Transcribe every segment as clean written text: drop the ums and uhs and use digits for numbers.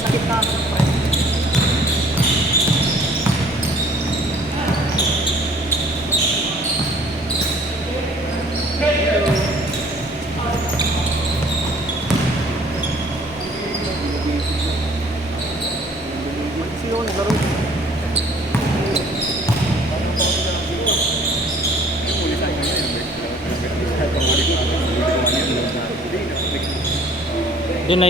Sakit na ako. Doon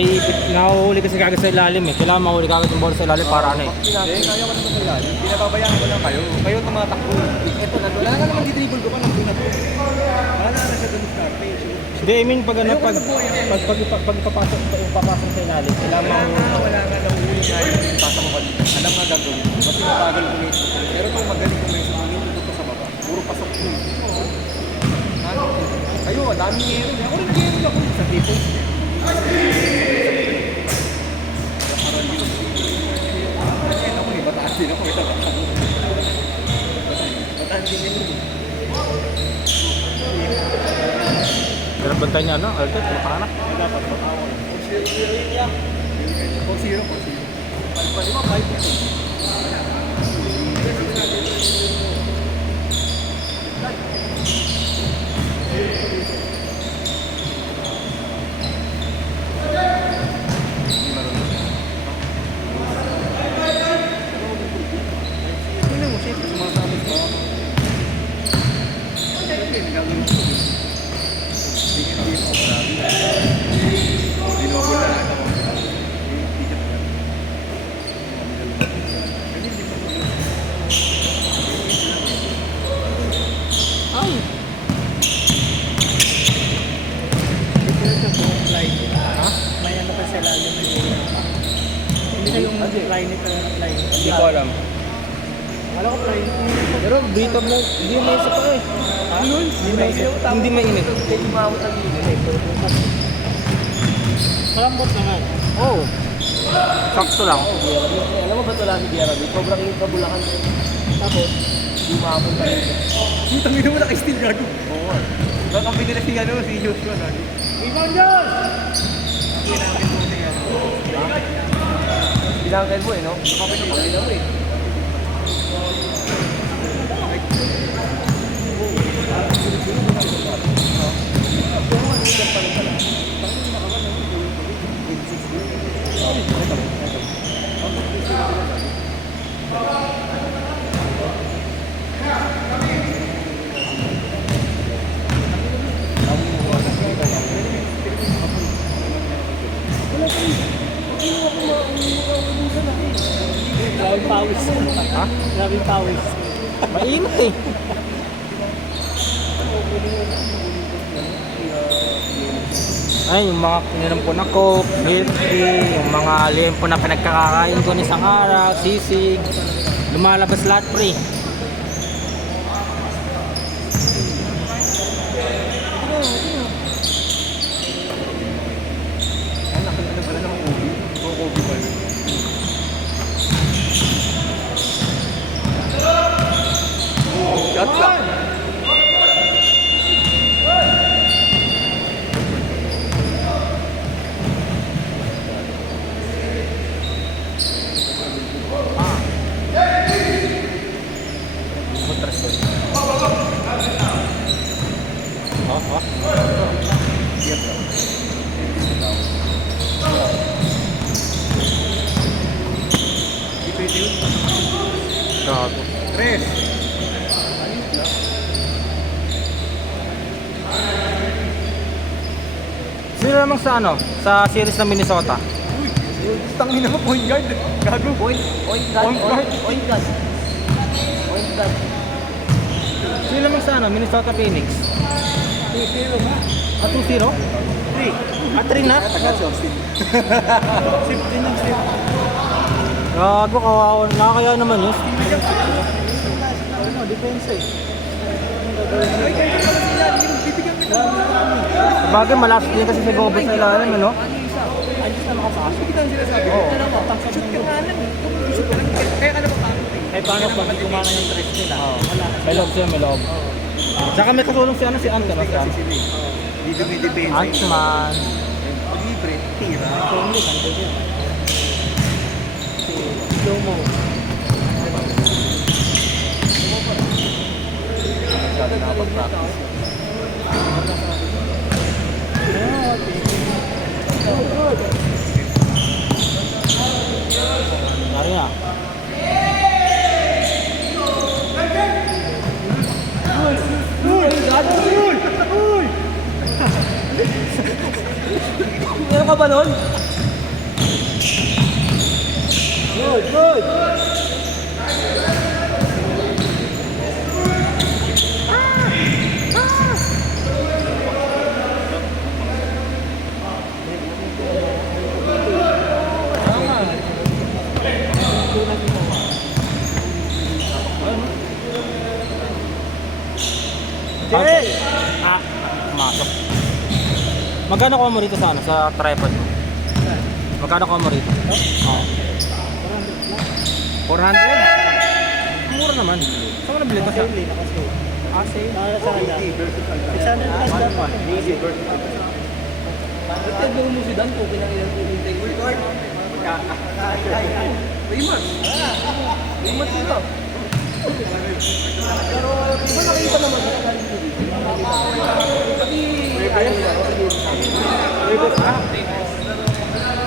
nahuhuli kasi kagad sa ilalim eh. Kailangan mahuli kagad yung bola sa ilalim para ano eh. Kaya ko naman sa ilalim. Pinababayaan ko lang kayo. Kayo tumatakbo. Ito na doon. Wala nga naman di-dribble ko pa. Nandun na to. Wala na siya doon sa stage. Hindi, I mean pag ano, pag ipapasok sa ilalim, kailangan Wala nga nahuhuli nga yung pasok ko. Alam nga gagawin. Mas mabagal ko na. Pero kung magaling ko na yung sumingin, tutok sa baba. Puro pasok ko. Kayo, daming ngero. Ako rin ngero ako sa dito. Bataan din ako, ito bataan. Bataan din ito. Pero bantay niya ano, Altet, makanak. Dapat matawag. 4-0 yan. 4-0. Pali mo, 5-2. Hindi ko alam. Wala ko try. Pero dito mo, hindi may isa pa eh. Hindi mainit. Hindi maawat ang init. Malambot naman. Oo. Sakto lang. Alam mo ba ito lang ni Diara? Sobrang yung kabulakan. Tapos, hindi maabot na rin. Yung tangin mo naka-steal gago. Oo. Baka ang pinila si ano, si Joshua gago. Ibang Diyos! Pinangin mo siya. Pinangin mo eh, no? Pinangin mo eh. Grabing pawis. Ha? Grabing pawis. Mainit eh. Ay, yung mga kininom ko na coke, milk tea, yung mga limpo na pinagkakakain ko ni isang araw, sisig, lumalabas lahat pre. Anak, ano pala ng ubi? Ubi pa yun. Shot lang. Gago. Tres. Sino namang sa ano? Sa series ng Minnesota? Tangin naman point guard. Gago. Point guard. Sino namang sa ano? Minnesota Phoenix? 2-0 ba? Ah, 2-0? 3. Ah, 3 na? Tagal si Austin. Shift din ang shift. Gago, kawawa. Nakakaya naman yun. Depensa eh. Ay, kaya ka pala sila. Yung bibigyan kita. Sabagay, malas din kasi si Gobert sa ilalim, ano? Ayos na makapasok. Kita ang sinasabi. Oo. Dalawa. Shoot ka nga lang. Shoot ka lang. Kaya ka na mapasok eh. Eh paano pag kumana yung tres nila? Wala. May loob siya, may loob. Tsaka may katulong si ano, si Ant, ano siya? Hindi dumidepensa. Ant-Man. Pag libre, tira. Friendly, nandun yun. Slow-mo. Masyado nakapag-practice. Nari na. Meron ka ba nun? Good, good. Jay! Masok. Magkano ko mo rito sa ano, sa tripod mo? Magkano ko mo rito? Oo. 400? Ang mura naman. Saan mo nabili ito siya? Ah, sale? Sa kanya. 600 plus dapat. Easy versus Ito mo si Dan po, pinangilan po yung take record. 3 months. 3 months sila. Pero, di ba nakita naman yung galing ko dito?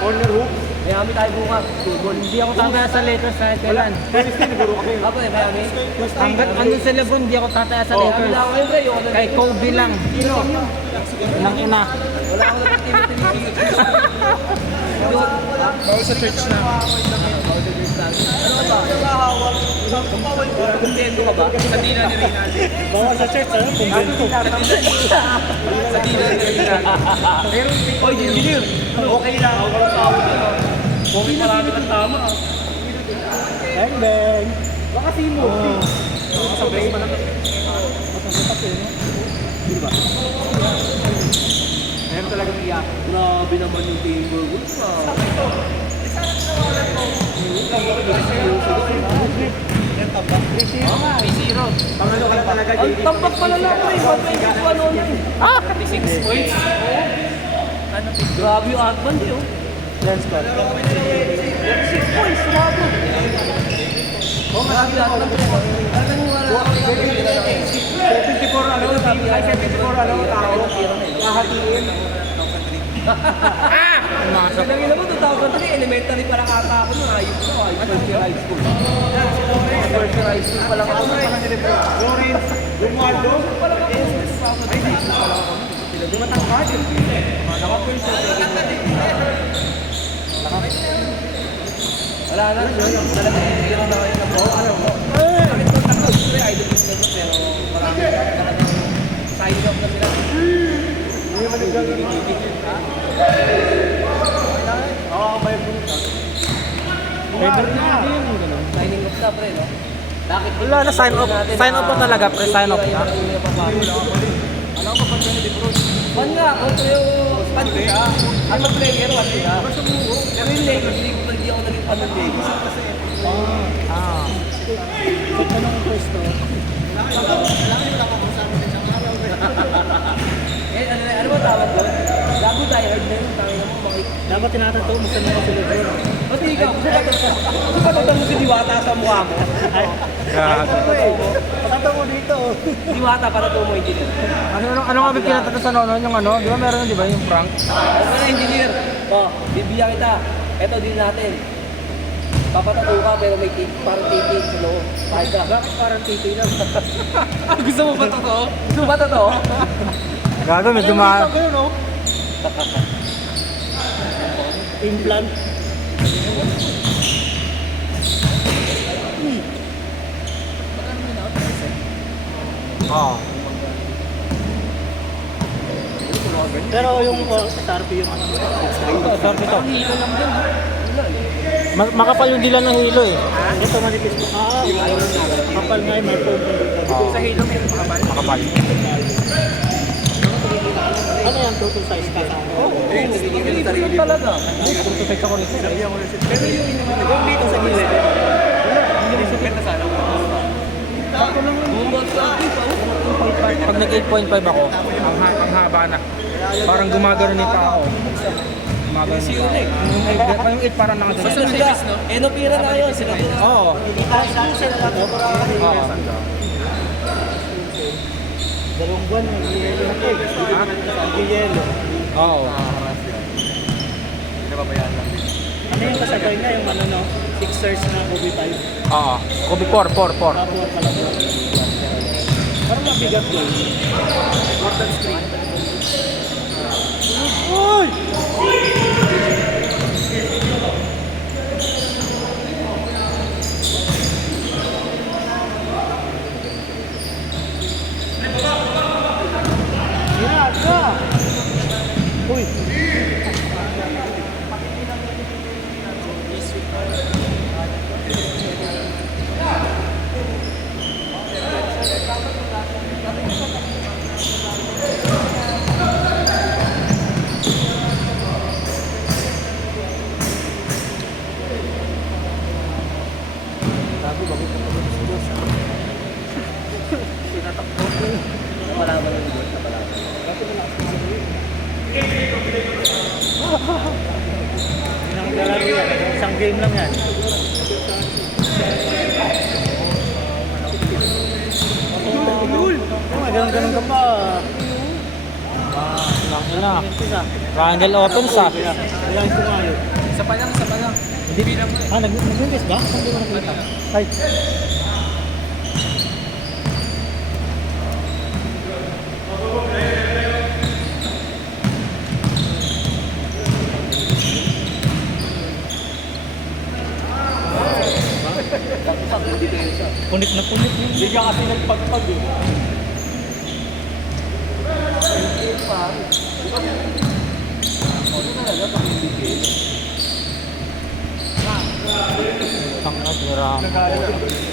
Corner hook. Miami tayo bukas. Hindi ako tataya sa Lakers kahit kailan. Apo eh, Miami. Hanggat andun sa Lebron, hindi ako tataya sa Miami Lakers. lang ako yun, pre. Yung ano- Kay Kobe lang. Nang ina. Wala akong nag-TV. Bawal sa church na. Ano ba? Contento ka ba? Sa dina ni Reynaldo. Bawal sa church, ano? Contento. Sa dina ni Reynaldo. Oy, engineer. Okay lang. Walang tao dyan. Okay pala ang tama. Bang bang. Baka sino? Sa base pa na. Meron talagang iyak. Grabe naman yung Timberwolves. Ang tampak pala lang ko eh. 120 po ano na eh. 36 points. Grabe yung Atman di oh. Lens ko. 6 points, sumabot. Oh, grabe yung Atman. Ano yung wala? 74 ano, ay 74 ano, tao. Kahatiin. Masok. Ang ina mo, 2003, elementary pa lang ata ako nung ayos ko. First year high school. First year high school pa lang ako. Lawrence, Romualdo. Pa lang ako. Ay, high school pa lang ako. Di ba tangkad? Naka-first year. Wala na, yun. Talagang hindi na kayo na po. Ano mo? Bakit ko takot? Siyempre, idol ko sila. Pero marami talagang side up na sila. Hindi mo nagagawin. Oo, may punta. Favorite na. Signing off na, pre, no? Bakit? Wala na, sign off. Sign off na talaga, pre. Sign off na. Ano ko pag ganyan din, bro? Pan nga, kontra yung pan ko siya. Ang mag-player, pan ko siya. Pero yung Lakers, hindi ako naging pan ng Lakers. Ah. Eh, ano ba tawag doon? Gago die hard na yun. Tangin na mo, makik... Dapat tinatanto mo sa mga silibro. Pati ikaw, kasi patatan mo si Diwata sa mukha mo. Patato mo dito. Diwata, patatan mo engineer. Ano nga ba kinatato sa nonon yung ano? Di ba meron di ba yung prank? Okay na, engineer. O, bibigyan kita. Ito din natin. Papatato ka pero may parang titi sa loob. Kahit ka. Bakit parang titi lang? Gusto mo ba to? Gusto mo ba to? Gago, medyo ma... Implant. Oo. Pero yung SRP yung ano. Sarap ito. Makapal yung dila ng hilo eh. Ito manipis mo. Kapal nga yung may foam. Oo. Sa hilo may makapal. Makapal. Ano yan, total size ka sa ano? Sarili talaga. Total size ako nito. Pero yung dito sa gilid. Hindi super na sana. Pag nag 8.5 ako, ang haba na. Parang gumagano ni pa ako. Gumagano ni pa ako. Yung 8 parang nakadun. Basta series, no? Pira na yun. Sila ko. Oo. Oo. Dalawang buwan, nag-yelo na kayo. Nag-yelo. Oo. Hindi na babayaan lang. Ano yung kasabay na yung ano no? Sixers na Kobe 5. Oo. Kobe 4. Tapos pala po. Parang mabigat yun. Jordan Street. Uy! Ginagawa! Uy! Wala ba ng goal na pala? Ginagdalaro yan. Isang game lang yan. Ganun-ganun ka pa. Lang na. Isa. Triangle opens ah. Kailangan sumayo. Isa pa lang, isa pa lang. Hindi lang. Nag-invest ba? Hindi mo nakita. Ay. Punit na punit yun. Hindi ka kasi nagpagpag eh. Tang na, sinira.